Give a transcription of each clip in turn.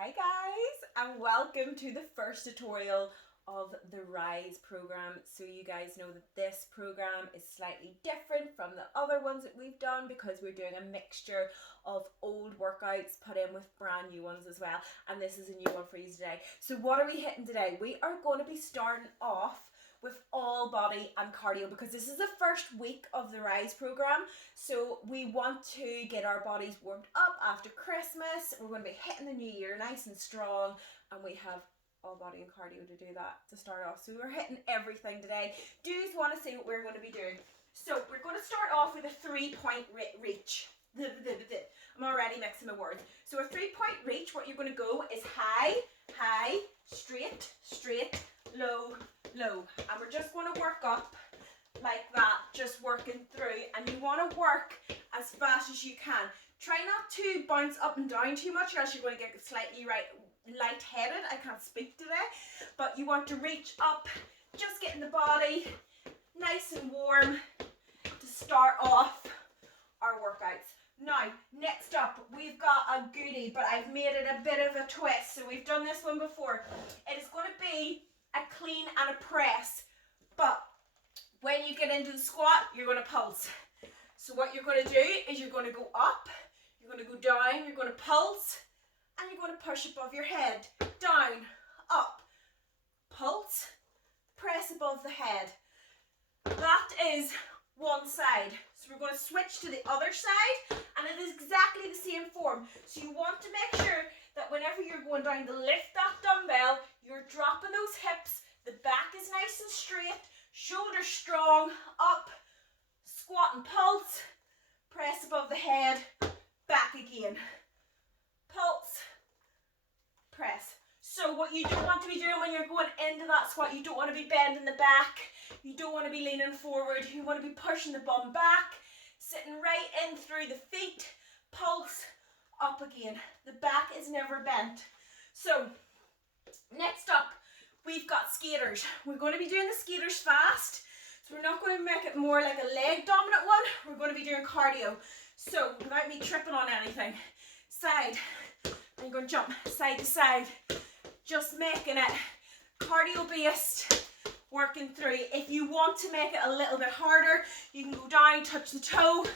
Hi guys, and welcome to the first tutorial of the Rise program. So you guys know that this program is slightly different from the other ones that we've done because we're doing a mixture of old workouts put in with brand new ones as well, and this is a new one for you today. So what are we hitting today? We are going to be starting off with all body and cardio because this is the first week of the Rise program. So we want to get our bodies warmed up after Christmas. We're going to be hitting the new year nice and strong, and we have all body and cardio to do that to start off. So we're hitting everything today. Do you want to see what we're going to be doing? So we're going to start off with a 3-point reach. I'm already mixing my words. So a 3-point reach, what you're going to go is high, high, straight, straight, low, low. And we're just going to work up like that, just working through. And you want to work as fast as you can. Try not to bounce up and down too much, or else you're going to get slightly lightheaded. I can't speak today. But you want to reach up, just getting the body nice and warm to start off our workouts. Now, next up, we've got a goodie, but I've made it a bit of a twist. So we've done this one before. It is going to be a clean and a press, but when you get into the squat, you're going to pulse. So what you're going to do is you're going to go up, you're going to go down, you're going to pulse, and you're going to push above your head. Down, up, pulse, press above the head. That is one side. So we're going to switch to the other side, and it is exactly the same form. So you want to make sure that whenever you're going down to lift that dumbbell, you're dropping those hips, the back is nice and straight, shoulders strong, up, squat and pulse, press above the head, back again, pulse, press. So what you don't want to be doing when you're going into that squat, you don't want to be bending the back, you don't want to be leaning forward, you want to be pushing the bum back, sitting right in through the feet, pulse, up again. The back is never bent. So next up, we've got skaters. We're going to be doing the skaters fast. So we're not going to make it more like a leg dominant one. We're going to be doing cardio. So without me tripping on anything, side, and you're going to jump side to side, just making it cardio based, working through. If you want to make it a little bit harder, you can go down, touch the toe,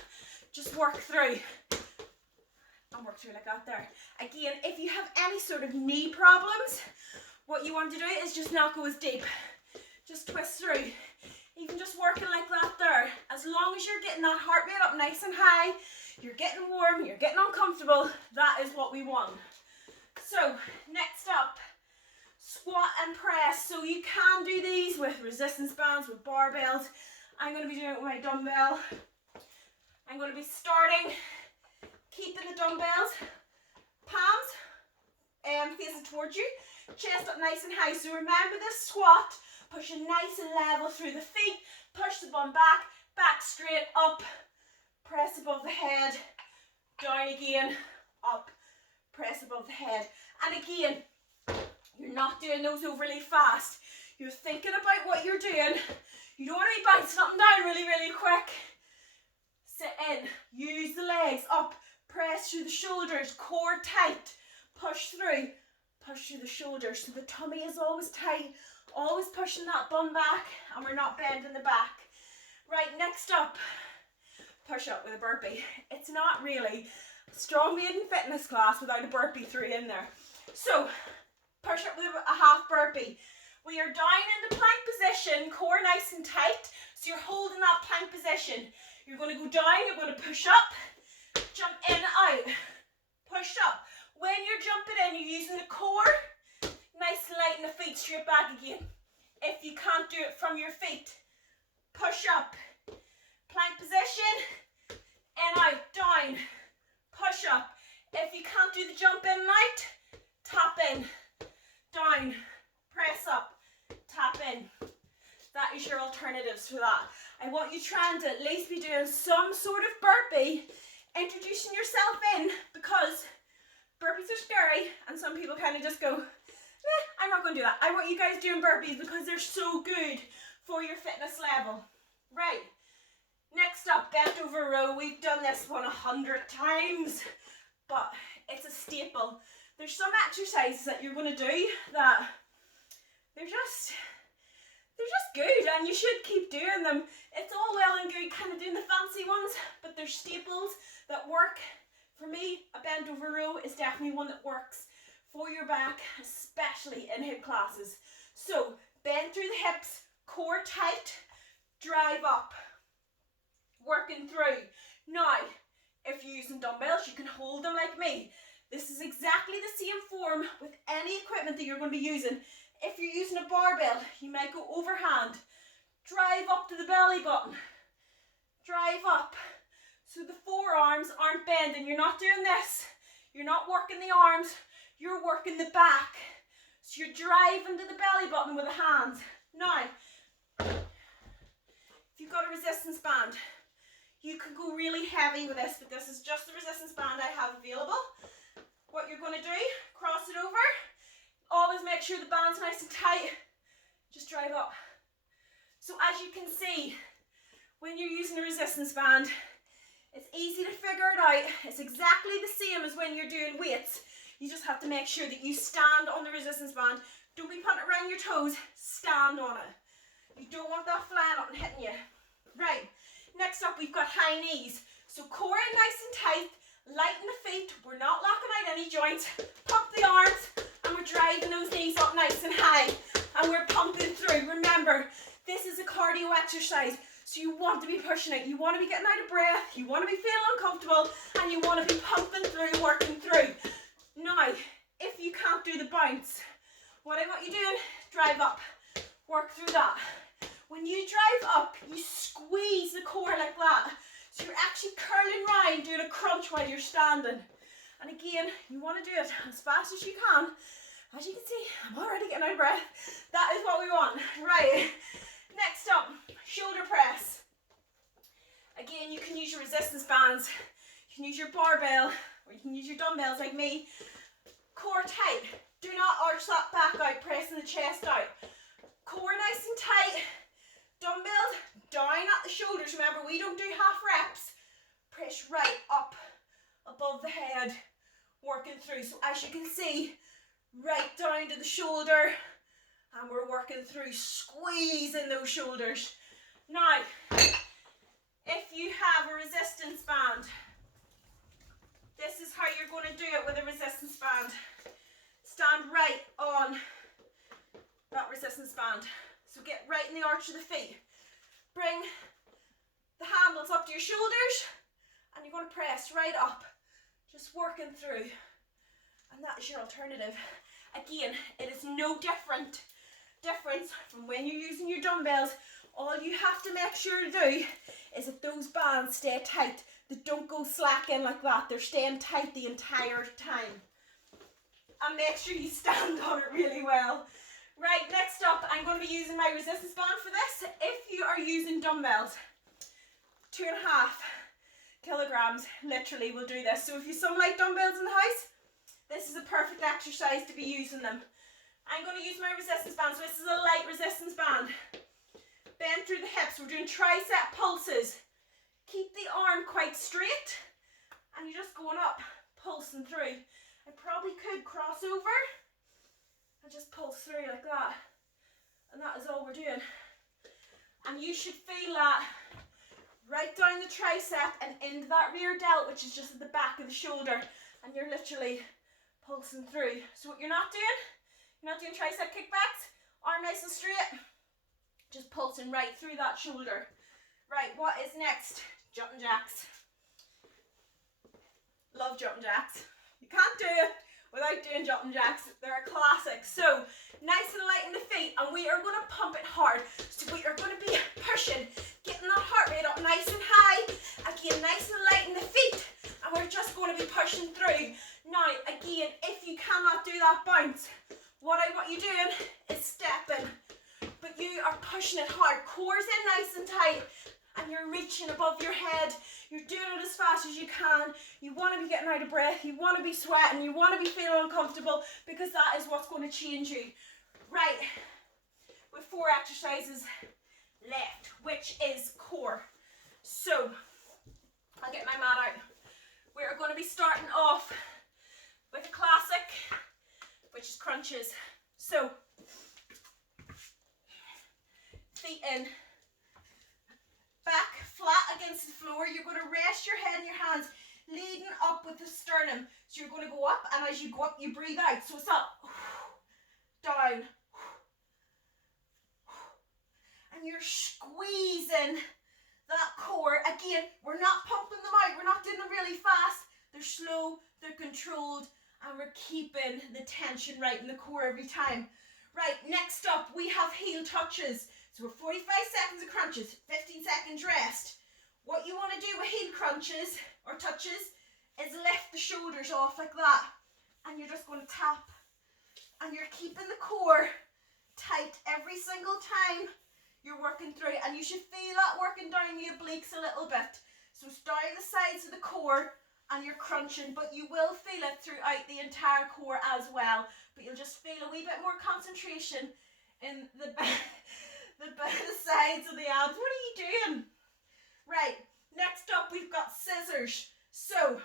just work through. And work through like that there. Again, if you have any sort of knee problems, what you want to do is just not go as deep. Just twist through. Even just working like that there. As long as you're getting that heart rate up nice and high, you're getting warm, you're getting uncomfortable, that is what we want. So, next up, squat and press. So you can do these with resistance bands, with barbells. I'm going to be doing it with my dumbbell. I'm going to be starting keeping the dumbbells, palms facing towards you, chest up nice and high. So remember this squat, pushing nice and level through the feet, push the bum back, back straight, up, press above the head, down again, up, press above the head. And again, you're not doing those overly fast. You're thinking about what you're doing. You don't want to be bouncing up and down really, really quick. Sit in, use the legs, up, press through the shoulders, core tight, push through the shoulders. So the tummy is always tight, always pushing that bum back, and we're not bending the back. Right, next up, push up with a burpee. It's not really a strong maiden fitness class without a burpee through in there. So, push up with a half burpee. We are down in the plank position, core nice and tight, so you're holding that plank position. You're going to go down, you're going to push up, jump in, out, push up. When you're jumping in, you're using the core, nice and light, and the feet straight back again. If you can't do it from your feet, push up, plank position, in, out, down, push up. If you can't do the jump in and out, tap in, down, press up, tap in. That is your alternatives for that. I want you trying to at least be doing some sort of burpee, introducing yourself in, because burpees are scary and some people kind of just go, I'm not going to do that. I want you guys doing burpees because they're so good for your fitness level. Right, next up, bent over row. We've done this one 100 times, but it's a staple. there's some exercises that you're going to do that they're just good, and you should keep doing them. It's all well and good kind of doing the fancy ones, but there's staples that work. For me, a bent over row is definitely one that works for your back, especially in hip classes. So bend through the hips, core tight, drive up, working through. Now, if you're using dumbbells, you can hold them like me. This is exactly the same form with any equipment that you're going to be using. If you're using a barbell, you might go overhand. Drive up to the belly button. Drive up. So the forearms aren't bending. You're not doing this. You're not working the arms. You're working the back. So you're driving to the belly button with the hands. Now, if you've got a resistance band, you can go really heavy with this, but this is just the resistance band I have available. What you're going to do, cross it over. Always make sure the band's nice and tight. Just drive up. So as you can see, when you're using a resistance band, it's easy to figure it out. It's exactly the same as when you're doing weights. You just have to make sure that you stand on the resistance band. Don't be putting it around your toes. Stand on it. You don't want that flying up and hitting you. Right. Next up, we've got high knees. So core in nice and tight. Lighten the feet. We're not locking out any joints. Pump the arms. And we're driving those knees up nice and high. And we're pumping through. Remember, this is a cardio exercise. So you want to be pushing it. You want to be getting out of breath. You want to be feeling uncomfortable. And you want to be pumping through, working through. Now, if you can't do the bounce, what I want you doing, drive up. Work through that. When you drive up, you squeeze the core like that. So you're actually curling round, doing a crunch while you're standing. And again, you want to do it as fast as you can. As you can see, I'm already getting out of breath. That is what we want. Right. Next up, shoulder press. Again, you can use your resistance bands. You can use your barbell, or you can use your dumbbells like me. Core tight. Do not arch that back out, pressing the chest out. Core nice and tight. Dumbbells down at the shoulders. Remember, we don't do half reps. Press right up above the head, working through. So as you can see, right down to the shoulder, and we're working through, squeezing those shoulders. Now, if you have a resistance band, this is how you're going to do it with a resistance band. Stand right on that resistance band. So get right in the arch of the feet. Bring the handles up to your shoulders, and you're going to press right up, just working through. And that is your alternative. Again, it is no difference from when you're using your dumbbells. All you have to make sure to do is that those bands stay tight. They don't go slacking like that. They're staying tight the entire time. And make sure you stand on it really well. Right, next up, I'm going to be using my resistance band for this. If you are using dumbbells, 2.5 kilograms, literally, will do this. So if you have some light dumbbells in the house, this is a perfect exercise to be using them. I'm going to use my resistance band. So this is a light resistance band. Bend through the hips. We're doing tricep pulses. Keep the arm quite straight, and you're just going up, pulsing through. I probably could cross over and just pulse through like that. And that is all we're doing. And you should feel that right down the tricep and into that rear delt, which is just at the back of the shoulder. And you're literally pulsing through. So what you're not doing tricep kickbacks, arm nice and straight, just pulsing right through that shoulder. Right, what is next? Jumping jacks. Love jumping jacks. You can't do it without doing jumping jacks. They're a classic. So nice and light in the feet, and we are going to pump it hard. So we are going to be pushing, getting that heart rate up nice and high. Again, nice and light in the feet, and we're just going to be pushing through. Now, again, if you cannot do that bounce, what I want you doing is stepping, but you are pushing it hard. Core's in nice and tight, and you're reaching above your head. You're doing it as fast as you can. You want to be getting out of breath. You want to be sweating. You want to be feeling uncomfortable, because that is what's going to change you. Right, with 4 exercises left, which is core. So, I'll get my mat out. We're going to be starting off with a classic, which is crunches. So, feet in, back flat against the floor. You're going to rest your head and your hands leading up with the sternum. So you're going to go up, and as you go up, you breathe out. So it's up, down, and you're squeezing that core. Again, we're not pumping them out. We're not doing them really fast. They're slow, they're controlled, and we're keeping the tension right in the core every time. Right, next up, we have heel touches. So we're 45 seconds of crunches, 15 seconds rest. What you want to do with heel crunches or touches is lift the shoulders off like that. And you're just going to tap. And you're keeping the core tight every single time you're working through. And you should feel that working down the obliques a little bit. So it's down the sides of the core and you're crunching, but you will feel it throughout the entire core as well. But you'll just feel a wee bit more concentration in the sides of the abs. What are you doing? Right, next up we've got scissors. So,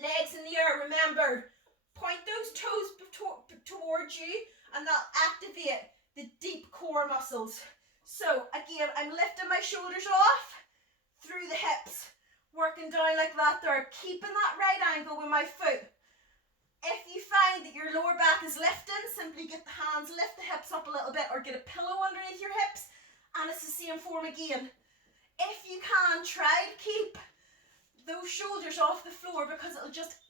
legs in the air, remember, point those toes towards you and that'll activate the deep core muscles. So, again, I'm lifting my shoulders off through the hips, working down like that there, keeping that right angle with my foot. If you find that your lower back is lifting, simply get the hands, lift the hips up a little bit, or get a pillow underneath your hips, and it's the same form again. If you can, try to keep those shoulders off the floor, because it'll just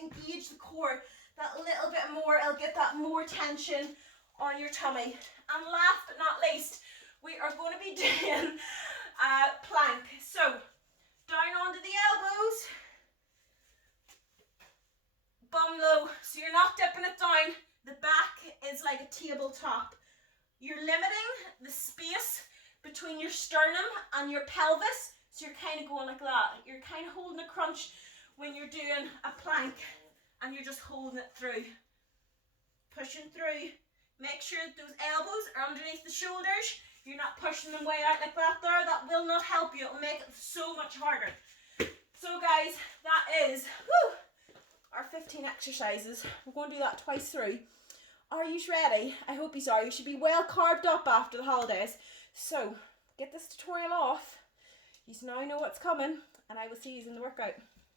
engage the core that little bit more. It'll get that more tension on your tummy. And last but not least, we are going to be doing a plank. So, down onto the elbows, bum low, so you're not dipping it down. The back is like a tabletop. You're limiting the space between your sternum and your pelvis, so you're kind of going like that. You're kind of holding a crunch when you're doing a plank, and you're just holding it through, pushing through. Make sure that those elbows are underneath the shoulders. You're not pushing them way out like that there. That will not help you. It'll make it so much harder. So guys, that is our 15 exercises. We're going to do that twice through. Are you ready? I hope you are. You should be well carved up after the holidays. So, get this tutorial off. You now know what's coming, and I will see you in the workout.